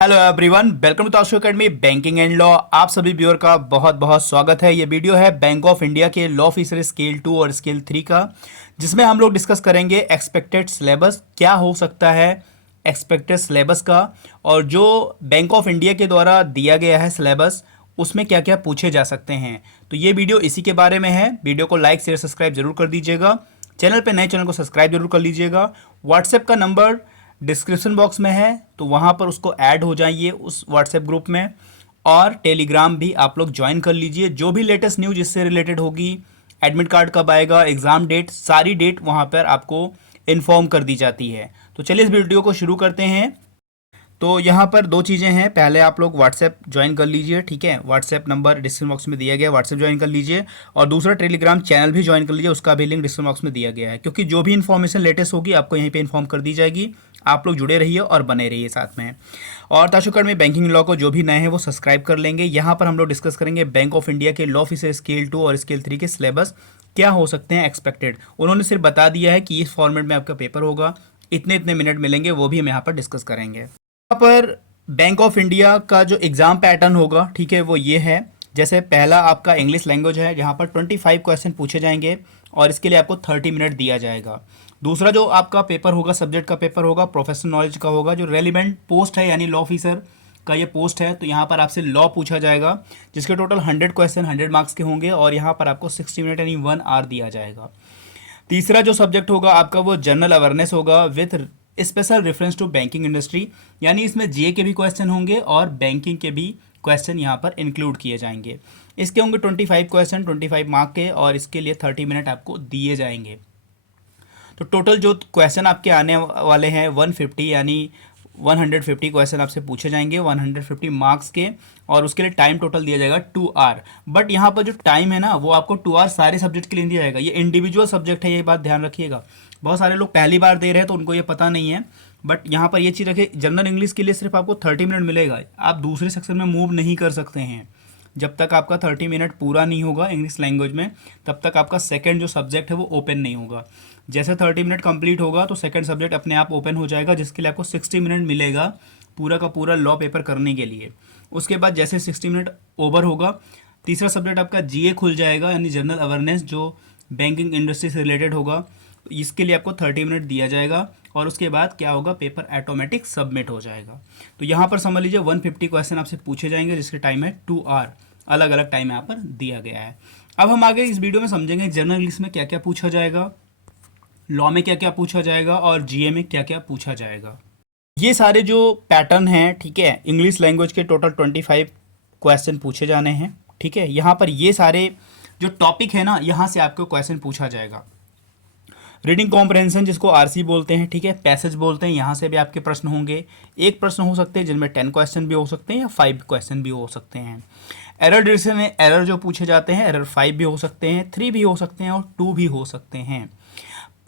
Hello everyone, welcome to Tashu academy banking and law. आप सभी viewer का बहुत बहुत स्वागत है। ये वीडियो है बैंक ऑफ इंडिया के लॉ ऑफिसर स्केल 2 और स्केल 3 का, जिसमें हम लोग डिस्कस करेंगे एक्सपेक्टेड सिलेबस क्या हो सकता है, एक्सपेक्टेड सिलेबस का, और जो बैंक ऑफ इंडिया के द्वारा दिया गया है सिलेबस उसमें क्या क्या पूछे जा सकते हैं। तो ये वीडियो इसी के बारे में है। वीडियो को लाइक शेयर सब्सक्राइब जरूर कर दीजिएगा। चैनल पे नए चैनल को सब्सक्राइब जरूर कर लीजिएगा। व्हाट्सएप का नंबर डिस्क्रिप्शन बॉक्स में है, तो वहाँ पर उसको ऐड हो जाइए उस व्हाट्सएप ग्रुप में। और टेलीग्राम भी आप लोग ज्वाइन कर लीजिए। जो भी लेटेस्ट न्यूज इससे रिलेटेड होगी, एडमिट कार्ड कब आएगा, एग्ज़ाम डेट, सारी डेट वहाँ पर आपको इन्फॉर्म कर दी जाती है। तो चलिए इस वीडियो को शुरू करते हैं। तो यहाँ पर दो चीज़ें हैं। पहले आप लोग व्हाट्सएप ज्वाइन कर लीजिए, ठीक है। व्हाट्सएप नंबर डिस्क्रिप्शन बॉक्स में दिया गया है, व्हाट्सएप ज्वाइन कर लीजिए। और दूसरा टेलीग्राम चैनल भी ज्वाइन कर लीजिए, उसका भी लिंक डिस्क्रिप्शन बॉक्स में दिया गया है। क्योंकि जो भी इन्फॉर्मेशन लेटेस्ट होगी आपको यहीं पे इन्फॉर्म कर दी जाएगी। आप लोग जुड़े रहिए और बने रहिए साथ में। और ताशु एकेडमी बैंकिंग लॉ को जो भी नए हैं वो सब्सक्राइब कर लेंगे। यहाँ पर हम लोग डिस्कस करेंगे बैंक ऑफ इंडिया के लॉ ऑफिसर स्केल 2 और स्केल 3 के सिलेबस क्या हो सकते हैं एक्सपेक्टेड। उन्होंने सिर्फ बता दिया है कि इस फॉर्मेट में आपका पेपर होगा, इतने इतने मिनट मिलेंगे, वो भी हम यहाँ पर डिस्कस करेंगे। यहाँ पर बैंक ऑफ इंडिया का जो एग्ज़ाम पैटर्न होगा, ठीक है, वो ये है। जैसे पहला आपका इंग्लिश लैंग्वेज है, जहाँ पर 25 क्वेश्चन पूछे जाएंगे और इसके लिए आपको 30 मिनट दिया जाएगा। दूसरा जो आपका पेपर होगा, सब्जेक्ट का पेपर होगा, प्रोफेशनल नॉलेज का होगा। जो रेलिवेंट पोस्ट है यानी लॉ ऑफिसर का ये पोस्ट है, तो यहाँ पर आपसे लॉ पूछा जाएगा, जिसके टोटल 100 क्वेश्चन 100 मार्क्स के होंगे और यहाँ पर आपको 60 मिनट यानी 1 आवर दिया जाएगा। तीसरा जो सब्जेक्ट होगा आपका वो जनरल अवेयरनेस होगा with special reference to banking industry, यानी इसमें जीए के भी क्वेश्चन होंगे और बैंकिंग के भी क्वेश्चन यहाँ पर इंक्लूड किए जाएंगे। इसके होंगे 25 क्वेश्चन 25 मार्क के, और इसके लिए 30 मिनट आपको दिए जाएंगे। तो टोटल जो क्वेश्चन आपके आने वाले हैं 150, यानी 150 क्वेश्चन आपसे पूछे जाएंगे 150 मार्क्स के, और उसके लिए टाइम टोटल दिया जाएगा 2 आवर। बट यहाँ पर जो टाइम है ना, वो आपको 2 आवर सारे सब्जेक्ट के लिए दिया जाएगा। ये इंडिविजुअल सब्जेक्ट है, ये बात ध्यान रखिएगा। बहुत सारे लोग पहली बार दे रहे हैं तो उनको ये पता नहीं है। बट यहाँ पर ये चीज़ रखिए, जनरल इंग्लिश के लिए सिर्फ आपको 30 मिनट मिलेगा। आप दूसरे सेक्शन में मूव नहीं कर सकते हैं जब तक आपका 30 मिनट पूरा नहीं होगा इंग्लिश लैंग्वेज में। तब तक आपका सेकंड जो सब्जेक्ट है वो ओपन नहीं होगा। जैसे 30 मिनट कंप्लीट होगा तो सेकंड सब्जेक्ट अपने आप ओपन हो जाएगा, जिसके लिए आपको 60 मिनट मिलेगा पूरा का पूरा लॉ पेपर करने के लिए। उसके बाद जैसे 60 मिनट ओवर होगा, तीसरा सब्जेक्ट आपका जीए खुल जाएगा, यानी जनरल अवेयरनेस, जो बैंकिंग इंडस्ट्री से रिलेटेड होगा। इसके लिए आपको 30 मिनट दिया जाएगा और उसके बाद क्या होगा, पेपर ऑटोमेटिक सबमिट हो जाएगा। तो यहाँ पर समझ लीजिए 150 क्वेश्चन आपसे पूछे जाएंगे, जिसके टाइम है 2 आवर। अलग अलग टाइम यहाँ पर दिया गया है। अब हम आगे इस वीडियो में समझेंगे जनरल इंग्लिश में क्या क्या पूछा जाएगा, लॉ में क्या क्या पूछा जाएगा और जीए में क्या क्या पूछा जाएगा। ये सारे जो पैटर्न हैं, ठीक है, इंग्लिश लैंग्वेज के टोटल 25 क्वेश्चन पूछे जाने हैं, ठीक है। यहाँ पर ये सारे जो टॉपिक है ना, यहाँ से आपको क्वेश्चन पूछा जाएगा। रीडिंग कॉम्प्रहेंशन जिसको आरसी बोलते हैं, ठीक है, पैसेज बोलते हैं, यहाँ से भी आपके प्रश्न होंगे। एक प्रश्न हो सकते हैं जिनमें 10 क्वेश्चन भी हो सकते हैं या 5 क्वेश्चन भी हो सकते हैं। एरर डिटेक्शन में एरर जो पूछे जाते हैं, एरर 5 भी हो सकते हैं, 3 भी हो सकते हैं और 2 भी हो सकते हैं।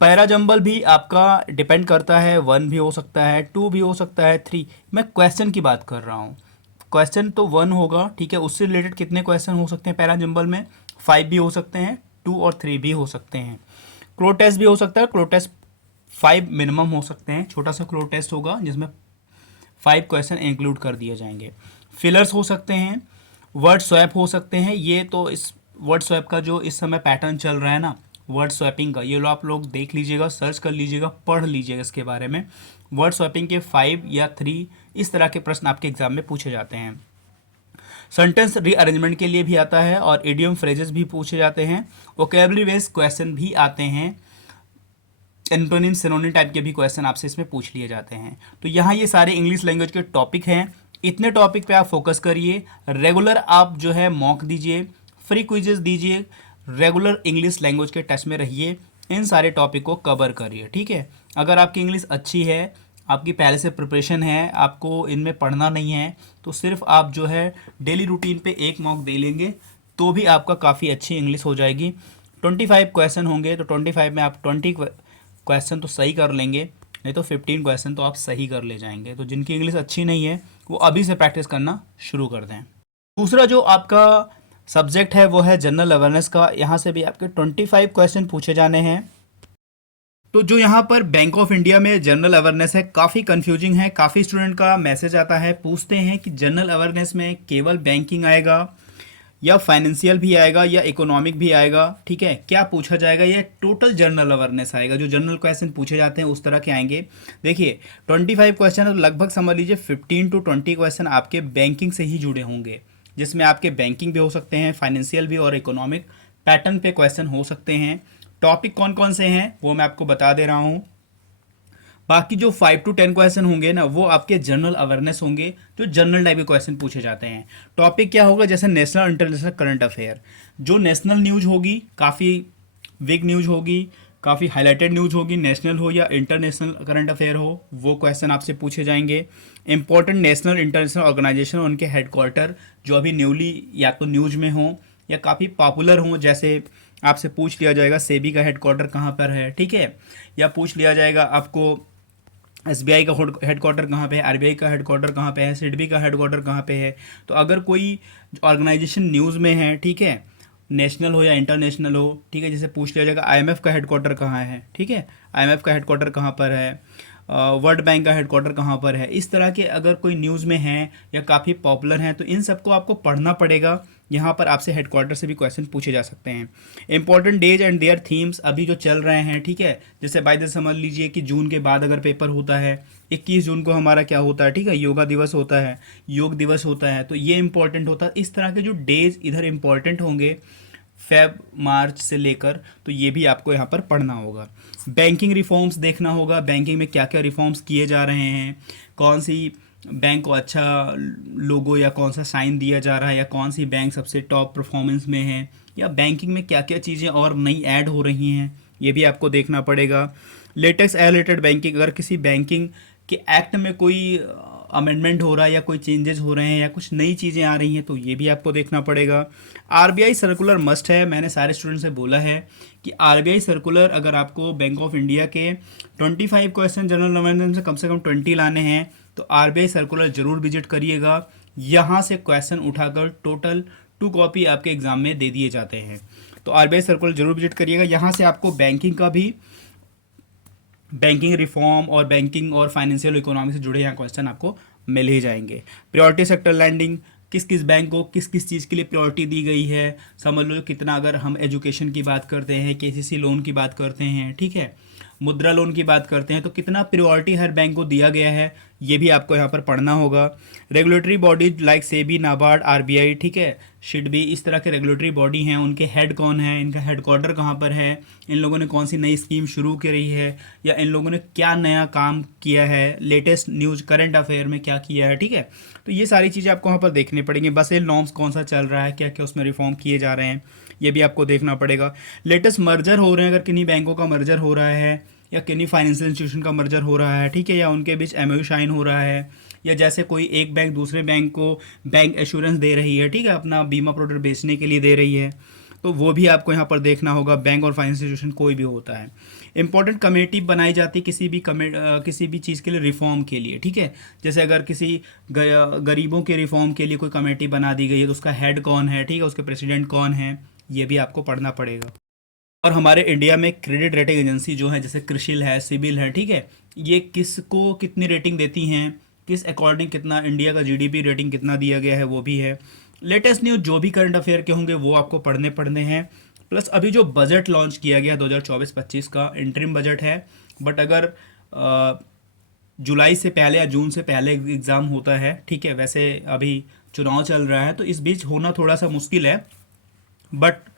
पैरा जंबल भी आपका डिपेंड करता है, 1 भी हो सकता है, 2 भी हो सकता है, 3। मैं क्वेश्चन की बात कर रहा हूँ। क्वेश्चन तो 1 होगा, ठीक है। उससे रिलेटेड कितने क्वेश्चन हो सकते हैं पैरा जंबल में, 5 भी हो सकते हैं, 2 और 3 भी हो सकते हैं। क्लो टेस्ट भी हो सकता है, क्लो टेस्ट 5 मिनिमम हो सकते हैं। छोटा सा क्लो टेस्ट होगा जिसमें 5 क्वेश्चन इंक्लूड कर दिए जाएंगे। फिलर्स हो सकते हैं, वर्ड स्वैप हो सकते हैं। ये तो इस वर्ड स्वैप का जो इस समय पैटर्न चल रहा है ना, वर्ड स्वैपिंग का, ये लो आप लोग देख लीजिएगा, सर्च कर लीजिएगा, पढ़ लीजिएगा इसके बारे में। वर्ड स्वैपिंग के 5 या 3 इस तरह के प्रश्न आपके एग्जाम में पूछे जाते हैं। सेंटेंस रीअरेंजमेंट के लिए भी आता है और इडियम फ्रेजेस भी पूछे जाते हैं। वोकैबुलरी बेस्ड क्वेश्चन भी आते हैं। एंटोनिम सिनोनिम टाइप के भी क्वेश्चन आपसे इसमें पूछ लिए जाते हैं। तो यहाँ ये सारे इंग्लिश लैंग्वेज के टॉपिक हैं। इतने टॉपिक पे आप फोकस करिए। रेगुलर आप जो है मॉक दीजिए, फ्री क्विजेस दीजिए, रेगुलर इंग्लिश लैंग्वेज के टच में रहिए, इन सारे टॉपिक को कवर करिए, ठीक है। अगर आपकी इंग्लिश अच्छी है, आपकी पहले से प्रिपरेशन है, आपको इनमें पढ़ना नहीं है, तो सिर्फ आप जो है डेली रूटीन पे एक मॉक दे लेंगे तो भी आपका काफ़ी अच्छी इंग्लिश हो जाएगी। 25 क्वेश्चन होंगे तो 25 में आप 20 क्वेश्चन तो सही कर लेंगे, नहीं तो 15 क्वेश्चन तो आप सही कर ले जाएंगे। तो जिनकी इंग्लिश अच्छी नहीं है वो अभी से प्रैक्टिस करना शुरू कर दें। दूसरा जो आपका सब्जेक्ट है वो है जनरल अवेयरनेस का। यहाँ से भी आपके 25 क्वेश्चन पूछे जाने हैं। तो जो यहाँ पर बैंक ऑफ इंडिया में जनरल अवेयरनेस है, काफ़ी कंफ्यूजिंग है। काफ़ी स्टूडेंट का मैसेज आता है, पूछते हैं कि जनरल अवेयरनेस में केवल बैंकिंग आएगा या फाइनेंशियल भी आएगा या इकोनॉमिक भी आएगा, ठीक है, क्या पूछा जाएगा, ये टोटल जनरल अवेयरनेस आएगा। जो जनरल क्वेश्चन पूछे जाते हैं उस तरह के आएंगे। देखिए 25 क्वेश्चन है, तो लगभग समझ लीजिए 15 to 20 क्वेश्चन आपके बैंकिंग से ही जुड़े होंगे, जिसमें आपके बैंकिंग भी हो सकते हैं, फाइनेंशियल भी और इकोनॉमिक पैटर्न पे क्वेश्चन हो सकते हैं। टॉपिक कौन कौन से हैं वो मैं आपको बता दे रहा हूँ। बाकी जो 5 to 10 क्वेश्चन होंगे ना, वो आपके जनरल अवेयरनेस होंगे, जो जनरल टाइप के क्वेश्चन पूछे जाते हैं। टॉपिक क्या होगा, जैसे नेशनल इंटरनेशनल करंट अफेयर। जो नेशनल न्यूज़ होगी काफ़ी बिग न्यूज़ होगी, काफ़ी हाईलाइटेड न्यूज़ होगी, नेशनल हो या इंटरनेशनल करंट अफेयर हो, वो क्वेश्चन आपसे पूछे जाएंगे। इंपॉर्टेंट नेशनल इंटरनेशनल ऑर्गेनाइजेशन और उनके हेडक्वार्टर जो अभी न्यूली या तो न्यूज़ में हो या काफ़ी पॉपुलर हो, जैसे आपसे पूछ लिया जाएगा सेबी का हेडक्वार्टर कहाँ पर है, ठीक है, या पूछ लिया जाएगा आपको एसबीआई का हेडक्वार्टर कहाँ पे है, आरबीआई का हेडक्वार्टर कहाँ पे है, सिडबी का हेडक्वार्टर कहाँ पे है। तो अगर कोई ऑर्गेनाइजेशन न्यूज़ में है, ठीक है, नेशनल हो या इंटरनेशनल हो, ठीक है, जैसे पूछ लिया जाएगा आईएमएफ का हेडक्वार्टर कहाँ है, ठीक है, आईएमएफ का हेडक्वार्टर कहाँ पर है, वर्ल्ड बैंक का हेडक्वार्टर कहाँ पर है, इस तरह के अगर कोई न्यूज़ में है या काफ़ी पॉपुलर हैं, तो इन सबको आपको पढ़ना पड़ेगा। यहाँ पर आपसे हेडक्वार्टर से भी क्वेश्चन पूछे जा सकते हैं। Important days and their themes अभी जो चल रहे हैं, ठीक है, जैसे बाय द समझ लीजिए कि जून के बाद अगर पेपर होता है, 21 जून को हमारा क्या होता है, ठीक है, योगा दिवस होता है, योग दिवस होता है, तो ये इंपॉर्टेंट होता है। इस तरह के जो डेज इधर इंपॉर्टेंट होंगे फेब मार्च से लेकर, तो ये भी आपको यहाँ पर पढ़ना होगा। बैंकिंग रिफॉर्म्स देखना होगा, बैंकिंग में क्या क्या रिफॉर्म्स किए जा रहे हैं, कौन सी बैंक को अच्छा लोगो या कौन सा साइन दिया जा रहा है, या कौन सी बैंक सबसे टॉप परफॉर्मेंस में है, या बैंकिंग में क्या क्या चीज़ें और नई ऐड हो रही हैं, ये भी आपको देखना पड़ेगा। लेटेस्ट रिलेटेड बैंकिंग, अगर किसी बैंकिंग के एक्ट में कोई अमेंडमेंट हो रहा है या कोई चेंजेस हो रहे हैं या कुछ नई चीज़ें आ रही हैं, तो ये भी आपको देखना पड़ेगा। आरबीआई सर्कुलर मस्ट है, मैंने सारे स्टूडेंट से बोला है कि आरबीआई सर्कुलर अगर आपको बैंक ऑफ इंडिया के 25 क्वेश्चन जनरल अवेयरनेस से कम 20 लाने हैं, तो आरबीआई सर्कुलर जरूर विजिट करिएगा। यहाँ से क्वेश्चन उठाकर टोटल 2 कॉपी आपके एग्जाम में दे दिए जाते हैं, तो आरबीआई सर्कुलर जरूर विजिट करिएगा। यहाँ से आपको बैंकिंग का भी, बैंकिंग रिफॉर्म और बैंकिंग और फाइनेंशियल इकोनॉमी से जुड़े यहाँ क्वेश्चन आपको मिल ही जाएंगे। प्रायोरिटी सेक्टर लैंडिंग, किस किस बैंक को किस किस चीज़ के लिए प्रायोरिटी दी गई है, समझ लो कितना, अगर हम एजुकेशन की बात करते हैं, केसीसी लोन की बात करते हैं, ठीक है, मुद्रा लोन की बात करते हैं, तो कितना प्रायोरिटी हर बैंक को दिया गया है, ये भी आपको यहाँ पर पढ़ना होगा। Regulatory bodies like SEBI, NABARD, RBI, ठीक है, शिड भी, इस तरह के रेगुलेटरी बॉडी हैं, उनके हेड कौन है, इनका हेडक्वार्टर कहाँ पर है, इन लोगों ने कौन सी नई स्कीम शुरू करी है, या इन लोगों ने क्या नया काम किया है, लेटेस्ट न्यूज़ करंट अफेयर में क्या किया है, ठीक है, तो ये सारी चीज़ें आपको वहाँ पर देखनी पड़ेंगी। बसेल नॉर्म्स कौन सा चल रहा है, क्या क्या उसमें रिफॉर्म किए जा रहे हैं, ये भी आपको देखना पड़ेगा। लेटेस्ट मर्जर हो रहे हैं, अगर किन्हीं बैंकों का मर्जर हो रहा है या किन्हीं फाइनेंशियल इंस्टीट्यूशन का मर्जर हो रहा है, ठीक है, या उनके बीच एमओयू साइन हो रहा है, या जैसे कोई एक बैंक दूसरे बैंक को बैंक एश्योरेंस दे रही है, ठीक है, अपना बीमा प्रोडक्ट बेचने के लिए दे रही है, तो वो भी आपको यहाँ पर देखना होगा। बैंक और फाइनेंशियल इंस्टीट्यूशन कोई भी होता है, इंपॉर्टेंट कमेटी बनाई जाती है किसी भी चीज़ के लिए, रिफॉर्म के लिए, ठीक है, जैसे अगर किसी गरीबों के रिफॉर्म के लिए कोई कमेटी बना दी गई है, तो उसका हेड कौन है, ठीक है, उसके प्रेसिडेंट कौन है, ये भी आपको पढ़ना पड़ेगा। और हमारे इंडिया में क्रेडिट रेटिंग एजेंसी जो है, जैसे क्रिशिल है, सिबिल है, ठीक है, ये किसको कितनी रेटिंग देती हैं, किस अकॉर्डिंग कितना इंडिया का जीडीपी रेटिंग कितना दिया गया है, वो भी है। लेटेस्ट न्यूज़ जो भी करंट अफेयर के होंगे वो आपको पढ़ने हैं। प्लस अभी जो बजट लॉन्च किया गया 2024-25 का इंटरिम बजट है, बट अगर जुलाई से पहले या जून से पहले एग्ज़ाम होता है, ठीक है, वैसे अभी चुनाव चल रहा है तो इस बीच होना थोड़ा सा मुश्किल है, बट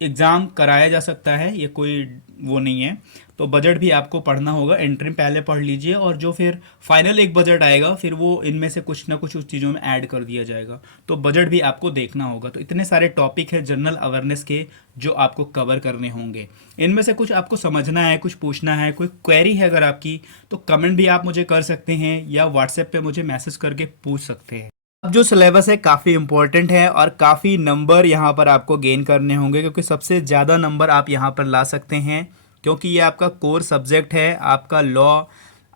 एग्ज़ाम कराया जा सकता है, ये कोई वो नहीं है। तो बजट भी आपको पढ़ना होगा, एंट्री पहले पढ़ लीजिए, और जो फिर फाइनल एक बजट आएगा फिर वो इनमें से कुछ ना कुछ उस चीज़ों में ऐड कर दिया जाएगा, तो बजट भी आपको देखना होगा। तो इतने सारे टॉपिक है जनरल अवेयरनेस के जो आपको कवर करने होंगे। इनमें से कुछ आपको समझना है, कुछ पूछना है, कोई क्वेरी है अगर आपकी, तो कमेंट भी आप मुझे कर सकते हैं या व्हाट्सएप पे मुझे मैसेज करके पूछ सकते हैं। अब जो सिलेबस है काफ़ी इंपॉर्टेंट है और काफ़ी नंबर यहाँ पर आपको गेन करने होंगे, क्योंकि सबसे ज़्यादा नंबर आप यहाँ पर ला सकते हैं, क्योंकि ये आपका कोर सब्जेक्ट है, आपका लॉ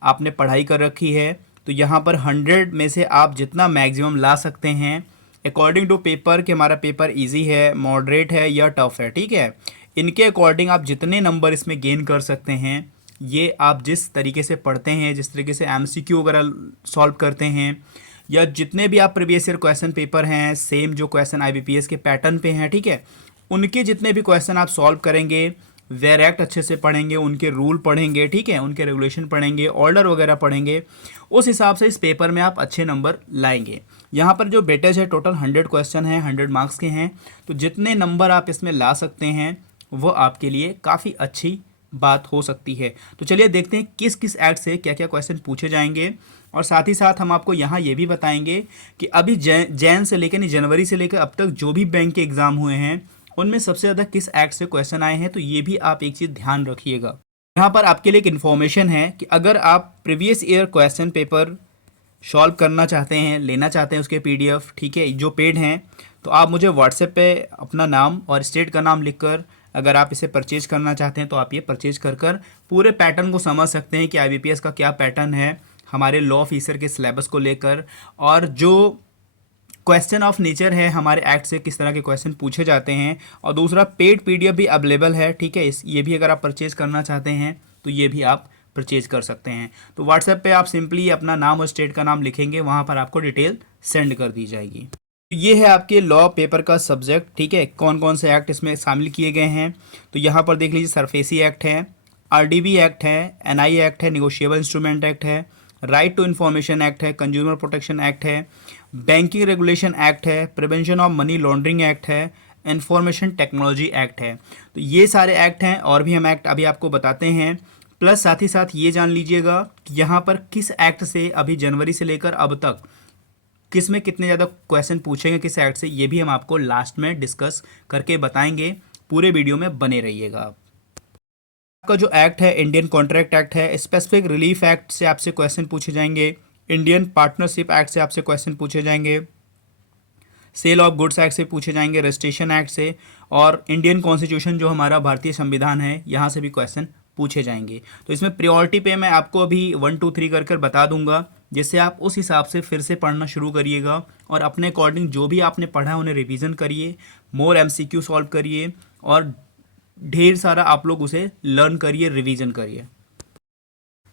आपने पढ़ाई कर रखी है, तो यहाँ पर 100 में से आप जितना मैक्सिमम ला सकते हैं अकॉर्डिंग टू पेपर कि हमारा पेपर इजी है, मॉडरेट है या टफ है, ठीक है, इनके अकॉर्डिंग आप जितने नंबर इसमें गेन कर सकते हैं ये आप जिस तरीके से पढ़ते हैं, जिस तरीके से एमसीक्यू वगैरह सॉल्व करते हैं, या जितने भी आप प्रीवियस ईयर क्वेश्चन पेपर हैं सेम जो क्वेश्चन आईबीपीएस के पैटर्न पे हैं, ठीक है, उनके जितने भी क्वेश्चन आप सॉल्व करेंगे, वेयर एक्ट अच्छे से पढ़ेंगे, उनके रूल पढ़ेंगे, ठीक है, उनके रेगुलेशन पढ़ेंगे, ऑर्डर वगैरह पढ़ेंगे, उस हिसाब से इस पेपर में आप अच्छे नंबर लाएंगे। यहाँ पर जो वेटेज है टोटल 100 क्वेश्चन है, 100 मार्क्स के हैं, तो जितने नंबर आप इसमें ला सकते हैं वो आपके लिए काफ़ी अच्छी बात हो सकती है। तो चलिए देखते हैं किस किस एक्ट से क्या क्या क्वेश्चन पूछे जाएंगे, और साथ ही साथ हम आपको यहाँ ये भी बताएंगे कि अभी जैन से लेकर जनवरी से लेकर अब तक जो भी बैंक के एग्ज़ाम हुए हैं उनमें सबसे ज़्यादा किस एक्ट से क्वेश्चन आए हैं। तो ये भी आप एक चीज़ ध्यान रखिएगा। यहाँ पर आपके लिए एक इन्फॉर्मेशन है कि अगर आप previous year question paper solve करना चाहते हैं, लेना चाहते हैं उसके पीडीएफ, ठीक है, जो पेड हैं, तो आप मुझे व्हाट्सएप पे अपना नाम और स्टेट का नाम लिखकर अगर आप इसे परचेज करना चाहते हैं तो आप ये परचेज कर पूरे पैटर्न को समझ सकते हैं कि आईबीपीएस का क्या पैटर्न है हमारे लॉ ऑफिसर के सिलेबस को लेकर, और जो क्वेश्चन ऑफ नेचर है हमारे एक्ट से किस तरह के क्वेश्चन पूछे जाते हैं। और दूसरा पेड पीडीएफ भी अवेलेबल है, ठीक है, ये भी अगर आप परचेज करना चाहते हैं तो ये भी आप परचेज कर सकते हैं। तो व्हाट्सएप पे आप सिंपली अपना नाम और स्टेट का नाम लिखेंगे, वहाँ पर आपको डिटेल सेंड कर दी जाएगी। ये है आपके लॉ पेपर का सब्जेक्ट, ठीक है, कौन कौन से एक्ट इसमें शामिल किए गए हैं। तो यहाँ पर देख लीजिए, सरफेसी एक्ट है, आरडीबी एक्ट है, एनआई एक्ट है, निगोशिएबल इंस्ट्रूमेंट एक्ट है, राइट टू इन्फॉर्मेशन एक्ट है, कंज्यूमर प्रोटेक्शन एक्ट है, बैंकिंग रेगुलेशन एक्ट है, prevention of money laundering act है, इंफॉर्मेशन टेक्नोलॉजी एक्ट है। तो ये सारे एक्ट हैं, और भी हम एक्ट अभी आपको बताते हैं। प्लस साथ ही साथ ये जान लीजिएगा कि यहाँ पर किस एक्ट से अभी जनवरी से लेकर अब तक किस में कितने ज़्यादा क्वेश्चन पूछेंगे, किस एक्ट से, ये भी हम आपको लास्ट में डिस्कस करके बताएंगे। पूरे वीडियो में बने रहिएगा आप। आपका जो एक्ट है इंडियन कॉन्ट्रैक्ट एक्ट है, स्पेसिफिक रिलीफ एक्ट से आपसे क्वेश्चन पूछे जाएंगे, इंडियन पार्टनरशिप एक्ट से आपसे क्वेश्चन पूछे जाएंगे, सेल ऑफ गुड्स एक्ट से पूछे जाएंगे, रजिस्ट्रेशन एक्ट से, और इंडियन कॉन्स्टिट्यूशन जो हमारा भारतीय संविधान है यहाँ से भी क्वेश्चन पूछे जाएंगे। तो इसमें प्रायोरिटी पे मैं आपको अभी 1 2 3 कर बता दूंगा, जिससे आप उस हिसाब से फिर से पढ़ना शुरू करिएगा, और अपने अकॉर्डिंग जो भी आपने पढ़ा है उन्हें रिवीजन करिए, मोर एमसीक्यू सॉल्व करिए, और ढेर सारा आप लोग उसे लर्न करिए, रिवीजन करिए।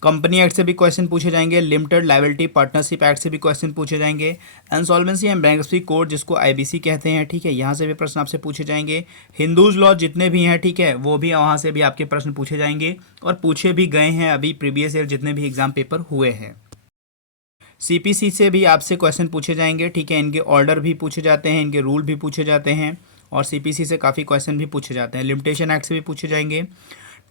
कंपनी एक्ट से भी क्वेश्चन पूछे जाएंगे, लिमिटेड लायबिलिटी पार्टनरशिप एक्ट से भी क्वेश्चन पूछे जाएंगे, इंसॉल्वेंसी एंड बैंक्रप्सी कोड जिसको आईबीसी कहते हैं, ठीक है, यहाँ से भी प्रश्न आपसे पूछे जाएंगे। हिंदूज लॉ जितने भी हैं, ठीक है, वो भी वहाँ से भी आपके प्रश्न पूछे जाएंगे, और पूछे भी गए हैं अभी प्रीवियस ईयर जितने भी एग्जाम पेपर हुए हैं। सीपीसी से भी आपसे क्वेश्चन पूछे जाएंगे, ठीक है, इनके ऑर्डर भी पूछे जाते हैं, इनके रूल भी पूछे जाते हैं, और सीपीसी से काफ़ी क्वेश्चन भी पूछे जाते हैं। लिमिटेशन एक्ट से भी पूछे जाएंगे,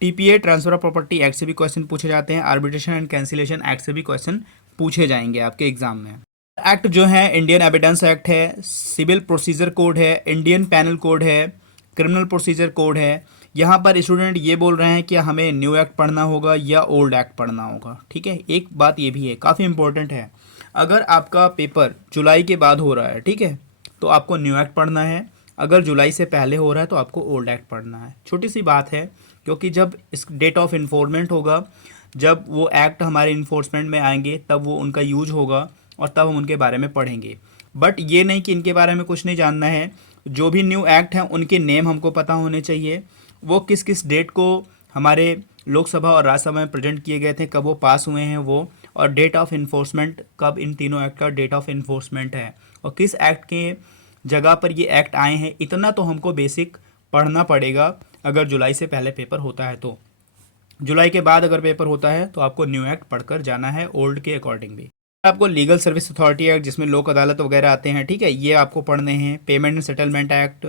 TPA transfer of property act से भी क्वेश्चन पूछे जाते हैं, आर्बिट्रेशन एंड कैंसिलेशन एक्ट से भी क्वेश्चन पूछे जाएंगे आपके एग्जाम में। एक्ट जो है इंडियन एविडेंस एक्ट है, सिविल प्रोसीजर कोड है, इंडियन पैनल कोड है, क्रिमिनल प्रोसीजर कोड है। यहाँ पर स्टूडेंट ये बोल रहे हैं कि हमें न्यू एक्ट पढ़ना होगा या ओल्ड एक्ट पढ़ना होगा, ठीक है। एक बात ये भी है, काफ़ी इंपॉर्टेंट है, अगर आपका पेपर जुलाई के बाद हो रहा है, ठीक है, तो आपको न्यू एक्ट पढ़ना है, अगर जुलाई से पहले हो रहा है तो आपको ओल्ड एक्ट पढ़ना है। छोटी सी बात है, क्योंकि जब इस डेट ऑफ इन्फोर्समेंट होगा, जब वो एक्ट हमारे इन्फोर्समेंट में आएंगे, तब वो उनका यूज होगा और तब हम उनके बारे में पढ़ेंगे। बट ये नहीं कि इनके बारे में कुछ नहीं जानना है, जो भी न्यू एक्ट हैं उनके नेम हमको पता होने चाहिए, वो किस किस डेट को हमारे लोकसभा और राज्यसभा में प्रेजेंट किए गए थे, कब वो पास हुए हैं वो, और डेट ऑफ इन्फोर्समेंट कब इन तीनों एक्ट का डेट ऑफ इन्फोर्समेंट है, और किस एक्ट के जगह पर ये एक्ट आए हैं। इतना तो हमको बेसिक पढ़ना पड़ेगा अगर जुलाई से पहले पेपर होता है तो। जुलाई के बाद अगर पेपर होता है तो आपको न्यू एक्ट पढ़कर जाना है, ओल्ड के अकॉर्डिंग भी। आपको लीगल सर्विस अथॉरिटी एक्ट जिसमें लोक अदालत वगैरह आते हैं, ठीक है, ये आपको पढ़ने हैं। Payment and settlement act,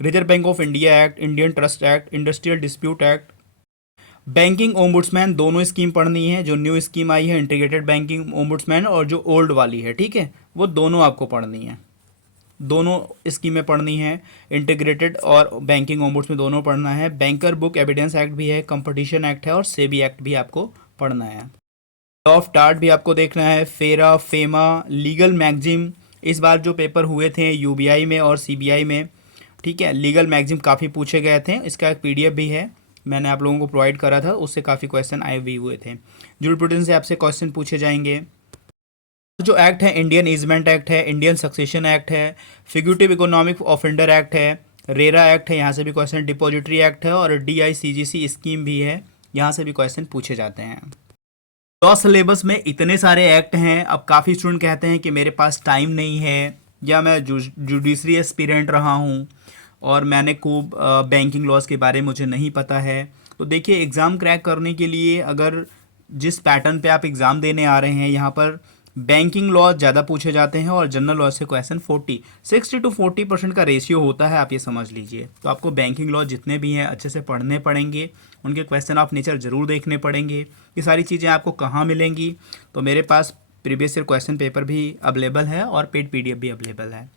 reserve bank of India act, Indian trust act, industrial dispute act, banking ombudsman, दोनों स्कीम पढ़नी है। जो न्यू स्कीम आई है इंटीग्रेटेड बैंकिंग ओम्बुड्समैन, और जो ओल्ड वाली है, ठीक है, वो दोनों आपको पढ़नी है, दोनों स्कीमें पढ़नी है, इंटीग्रेटेड और बैंकिंग ओम्बुड्समैन दोनों पढ़ना है। बैंकर बुक एविडेंस एक्ट भी है, कंपटीशन एक्ट है, और सेबी एक्ट भी आपको पढ़ना है। लॉ ऑफ टार्ट भी आपको देखना है, फेरा, फेमा, लीगल मैगजिम। इस बार जो पेपर हुए थे यूबीआई में और सीबीआई में, ठीक है, लीगल मैगजिम काफ़ी पूछे गए थे, इसका एक पीडीएफ भी है, मैंने आप लोगों को प्रोवाइड करा था, उससे काफ़ी क्वेश्चन आए भी हुए थे। जुरिस्प्रूडेंस से आपसे क्वेश्चन पूछे जाएंगे। जो एक्ट है इंडियन ईजमेंट एक्ट है, इंडियन सक्सेशन एक्ट है, फिग्यूटिव इकोनॉमिक ऑफेंडर एक्ट है, रेरा एक्ट है, यहाँ से भी क्वेश्चन, डिपॉजिटरी एक्ट है, और डीआईसीजीसी स्कीम भी है, यहाँ से भी क्वेश्चन पूछे जाते हैं। लॉ सिलेबस में इतने सारे एक्ट हैं, अब काफ़ी स्टूडेंट कहते हैं कि मेरे पास टाइम नहीं है, या मैं जुडिशरी एस्पिरेंट रहा हूँ और मैंने खूब बैंकिंग लॉज के बारे में मुझे नहीं पता है। तो देखिए, एग्ज़ाम क्रैक करने के लिए अगर जिस पैटर्न पे आप एग्ज़ाम देने आ रहे हैं, यहाँ पर बैंकिंग लॉ ज़्यादा पूछे जाते हैं और जनरल लॉ से क्वेश्चन 60 to 40% का रेशियो होता है, आप ये समझ लीजिए। तो आपको बैंकिंग लॉ जितने भी हैं अच्छे से पढ़ने पड़ेंगे, उनके क्वेश्चन ऑफ नेचर ज़रूर देखने पड़ेंगे। ये सारी चीज़ें आपको कहाँ मिलेंगी? तो मेरे पास प्रीवियस ईयर क्वेश्चन पेपर भी अवेलेबल है और पेड PDF भी अवेलेबल है।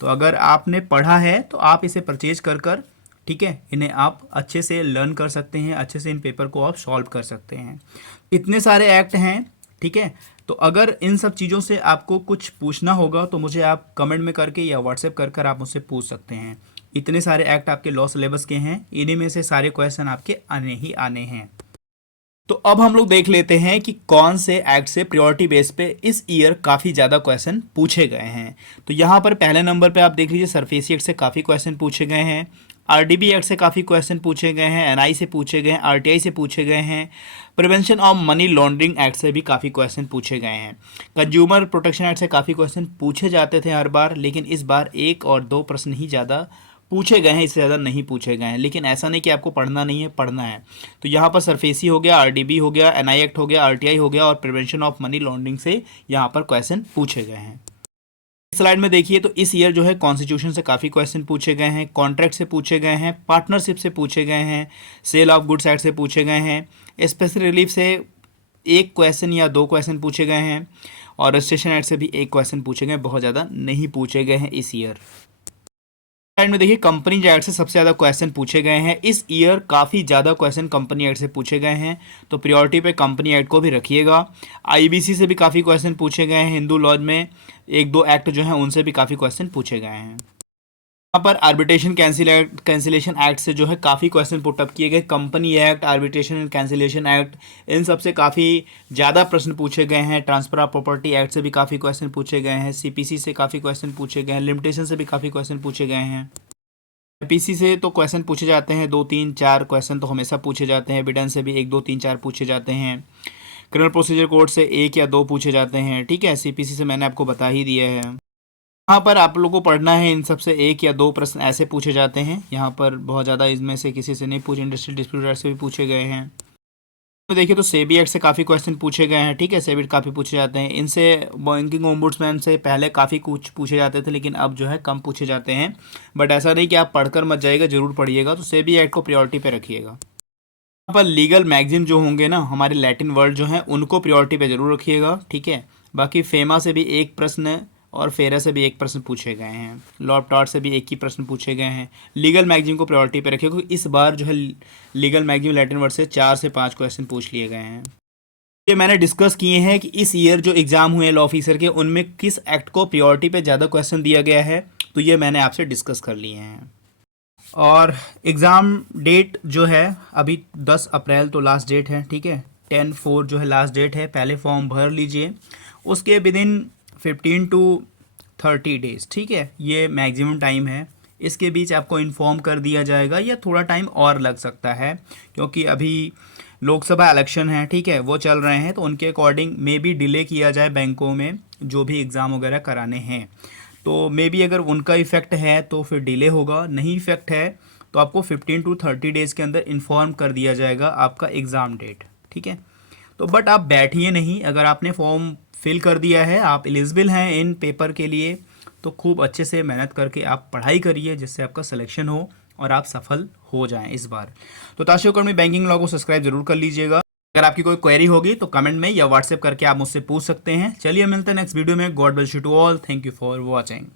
तो अगर आपने पढ़ा है तो आप इसे परचेज कर ठीक है, इन्हें आप अच्छे से लर्न कर सकते हैं, अच्छे से इन पेपर को आप सॉल्व कर सकते हैं। इतने सारे एक्ट हैं, ठीक है। तो अगर इन सब चीज़ों से आपको कुछ पूछना होगा तो मुझे आप कमेंट में करके या व्हाट्सएप कर आप मुझसे पूछ सकते हैं। इतने सारे एक्ट आपके लॉ सिलेबस के हैं, इन्हीं में से सारे क्वेश्चन आपके आने ही आने हैं। तो अब हम लोग देख लेते हैं कि कौन से एक्ट से प्रायोरिटी बेस पे इस ईयर काफ़ी ज़्यादा क्वेश्चन पूछे गए हैं। तो यहाँ पर पहले नंबर पे आप देख लीजिए, सरफेसी एक्ट से काफ़ी क्वेश्चन पूछे गए हैं, RDB एक्ट से काफ़ी क्वेश्चन पूछे गए हैं, NI से पूछे गए हैं, RTI से पूछे गए हैं, prevention of money laundering act से भी काफ़ी क्वेश्चन पूछे गए हैं, कंज्यूमर प्रोटेक्शन एक्ट से काफ़ी क्वेश्चन पूछे जाते थे हर बार, लेकिन इस बार 1 और 2 प्रश्न ही ज़्यादा पूछे गए हैं, इससे ज़्यादा नहीं पूछे गए हैं। लेकिन ऐसा नहीं कि आपको पढ़ना नहीं है, पढ़ना है। तो यहाँ पर सरफेसी हो गया, RDB हो गया, NI एक्ट हो गया, RTI हो गया और प्रिवेंशन ऑफ मनी लॉन्ड्रिंग से यहाँ पर क्वेश्चन पूछे गए हैं। स्लाइड में देखिए, तो इस ईयर जो है कॉन्स्टिट्यूशन से काफ़ी क्वेश्चन पूछे गए हैं, कॉन्ट्रैक्ट से पूछे गए हैं, पार्टनरशिप से पूछे गए हैं, सेल ऑफ गुड्स एक्ट से पूछे गए हैं, स्पेशल रिलीफ से 1 क्वेश्चन या 2 क्वेश्चन पूछे गए हैं और रजिस्ट्रेशन एक्ट से भी 1 क्वेश्चन पूछे गए, बहुत ज़्यादा नहीं पूछे गए हैं इस ईयर। साइड में देखिए, कंपनी एक्ट से सबसे ज़्यादा क्वेश्चन पूछे गए हैं इस ईयर, काफ़ी ज़्यादा क्वेश्चन कंपनी एक्ट से पूछे गए हैं, तो प्रायोरिटी पे कंपनी एक्ट को भी रखिएगा। IBC से भी काफ़ी क्वेश्चन पूछे गए हैं, हिंदू लॉज में 1-2 एक्ट जो हैं उनसे भी काफ़ी क्वेश्चन पूछे गए हैं। यहाँ पर आर्बिट्रेशन कैंसिलेशन एक्ट से जो है काफ़ी क्वेश्चन पुटअप किए गए, company act, arbitration and cancellation act, इन सब से काफ़ी ज़्यादा प्रश्न पूछे गए हैं। ट्रांसफर ऑफ प्रॉपर्टी एक्ट से भी काफ़ी क्वेश्चन पूछे गए हैं, CPC से काफ़ी क्वेश्चन पूछे गए हैं, लिमिटेशन से भी काफ़ी क्वेश्चन पूछे गए हैं। IPC से तो क्वेश्चन पूछे जाते हैं 2, 3, 4 क्वेश्चन तो हमेशा पूछे जाते हैं, एविडेंस से भी 1, 2, 3, 4 पूछे जाते हैं, क्रिमिनल प्रोसीजर कोड से 1 या 2 पूछे जाते हैं, ठीक है। CPC से मैंने आपको बता ही दिया है। यहाँ पर आप लोगों को पढ़ना है, इन सब से 1 या 2 प्रश्न ऐसे पूछे जाते हैं। यहाँ पर बहुत ज़्यादा इसमें से किसी से नहीं पूछे, इंडस्ट्रियल डिस्प्यूट एक्ट से भी पूछे गए हैं। तो देखिए, तो सेबी एक्ट से काफ़ी क्वेश्चन पूछे गए हैं, ठीक है, सेबी काफ़ी पूछे जाते हैं। इनसे बैंकिंग ओम्बुड्समैन से पहले काफ़ी कुछ पूछे जाते थे, लेकिन अब जो है कम पूछे जाते हैं। बट ऐसा नहीं कि आप पढ़कर मत जाइएगा, ज़रूर पढ़िएगा। तो सेबी एक्ट को प्रायोरिटी पे रखिएगा। यहाँ पर लीगल मैगजीन जो होंगे ना, हमारे लैटिन वर्ड जो हैं, उनको प्रायोरिटी पे ज़रूर रखिएगा, ठीक है। बाकी फेमा से भी 1 प्रश्न और फेरा से भी 1 प्रश्न पूछे गए हैं, लॉ ऑफ टॉर्ट से भी 1 ही प्रश्न पूछे गए हैं। लीगल मैगजीन को प्रायोरिटी पे रखिए, क्योंकि इस बार जो है लीगल मैगजीन लैटिन वर्ड से 4 से 5 क्वेश्चन पूछ लिए गए हैं। ये मैंने डिस्कस किए हैं कि इस ईयर जो एग्ज़ाम हुए लॉ ऑफिसर के, उनमें किस एक्ट को प्रायोरिटी पे ज़्यादा क्वेश्चन दिया गया है, तो ये मैंने आपसे डिस्कस कर लिए हैं। और एग्ज़ाम डेट जो है अभी 10 अप्रैल तो लास्ट डेट है, ठीक है। 10/4 जो है लास्ट डेट है। पहले फॉर्म भर लीजिए, उसके विदिन 15 to 30 डेज़, ठीक है, ये मैक्सिमम टाइम है। इसके बीच आपको इन्फॉर्म कर दिया जाएगा, या थोड़ा टाइम और लग सकता है, क्योंकि अभी लोकसभा इलेक्शन है, ठीक है, वो चल रहे हैं, तो उनके अकॉर्डिंग मे बी डिले किया जाए बैंकों में जो भी एग्ज़ाम वगैरह कराने हैं। तो मे बी अगर उनका इफ़ेक्ट है तो फिर डिले होगा, नहीं इफ़ेक्ट है तो आपको 15 to 30 डेज़ के अंदर इन्फॉर्म कर दिया जाएगा आपका एग्ज़ाम डेट, ठीक है। तो बट आप बैठिए नहीं, अगर आपने फॉर्म फिल कर दिया है, आप एलिजिबल हैं इन पेपर के लिए, तो खूब अच्छे से मेहनत करके आप पढ़ाई करिए, जिससे आपका सिलेक्शन हो और आप सफल हो जाएं इस बार। तो ताशु अकेडमी बैंकिंग लॉ को सब्सक्राइब जरूर कर लीजिएगा। अगर आपकी कोई क्वेरी होगी तो कमेंट में या व्हाट्सएप करके आप मुझसे पूछ सकते हैं। चलिए मिलते हैं नेक्स्ट वीडियो में। God bless you to all, thank you for watching.